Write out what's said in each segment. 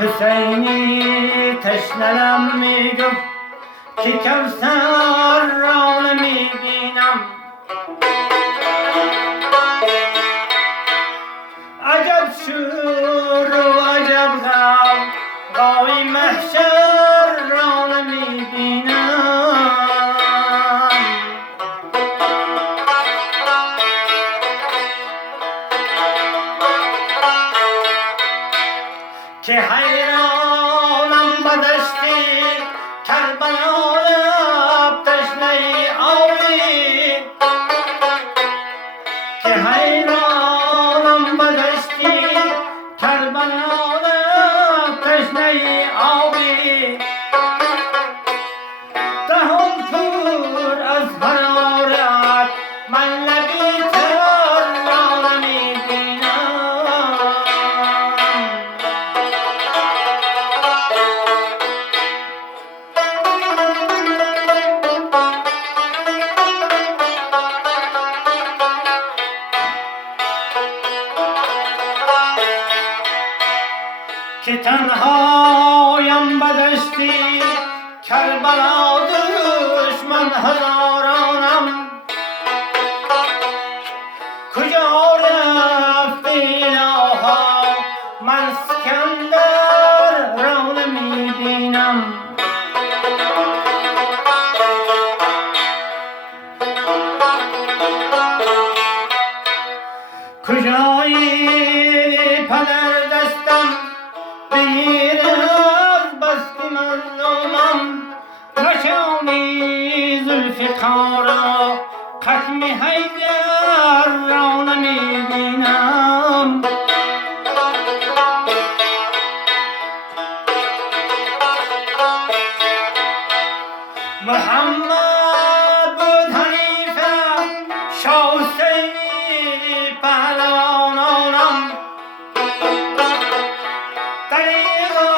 حسینی تشنم میگفت که کوثر را نمیبینم. عجب شور و عجب غم قای محشر را نمیبینم. که حیرانم بدشتی کربلا لب تشنه آبی. که حیرانم بدشتی کربلا لب تشنه آبی. دهم پر از حرارت من لبی تر را نمیبینم. که تنهایم بدشتی کربلا دشمن هزارانم. کجا رفت الها من اسکندر را نمیبینم. کجایی پدر دستم بگیر از بستی مظلومم. نشانی ذوالفقارا ختم حیدر را نمیبینم. محمد بود حنیفه شاه حسینی پهلوانانم. دریغا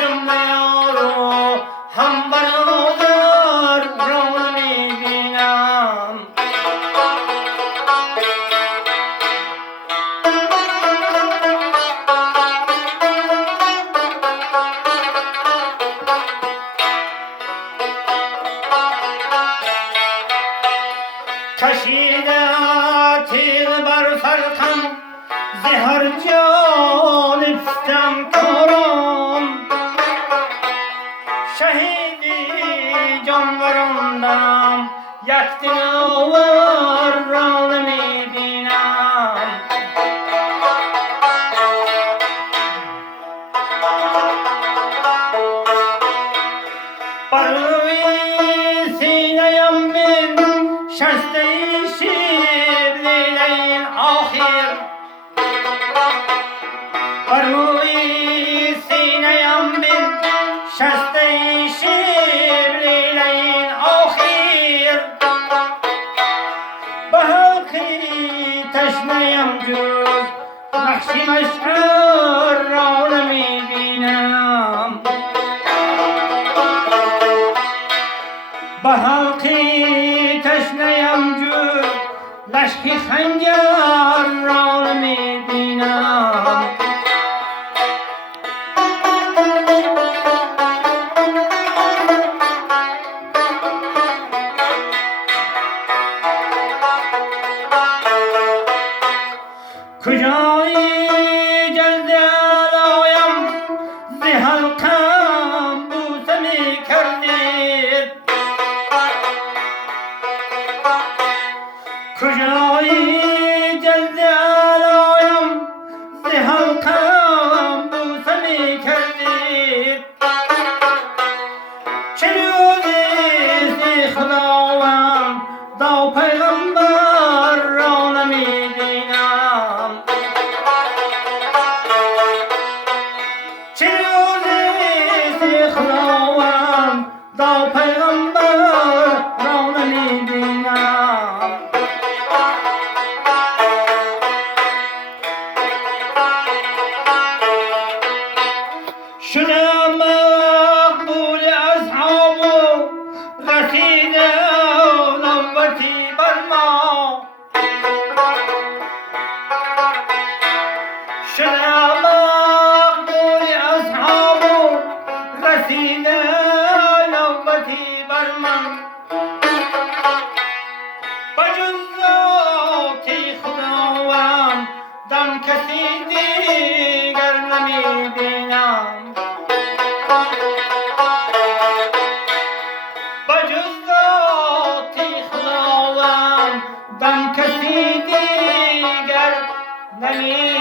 جمله یارو هم برادر را نمیبینم. کشیده تیغ بر فرقم ز هر جانب ستمکارم. شهیدی جانوراندم یک دلاور را نمیبینم. بر روی سینه‌ام بین شسته شیب لیله آخر. بر روی سینه‌ام بین شسته شیب لیله آخر. به حلقی تشنه‌ام جز نقش مشعر را نمیبینم. به حلقی تشنه‌ام جز لشک خنجر را نمیبینم. کجایی جلد علایم ز حلقم بوسه میکردید. کجایی جلد علایم ز حلقم بوسه میکردید. چه روزی خداوند دا پیغمبر را نمیبینم. چه روزی خداوند دا پیغمبر را نمیبینم. شدم مقبول اصحاب و رسیده نوبتی بر ما. شدم مقبول اصحاب من بجز ذات خداوند دم کسی دیگر نمی بینم بجز ذات خداوند دم کسی دیگر نمی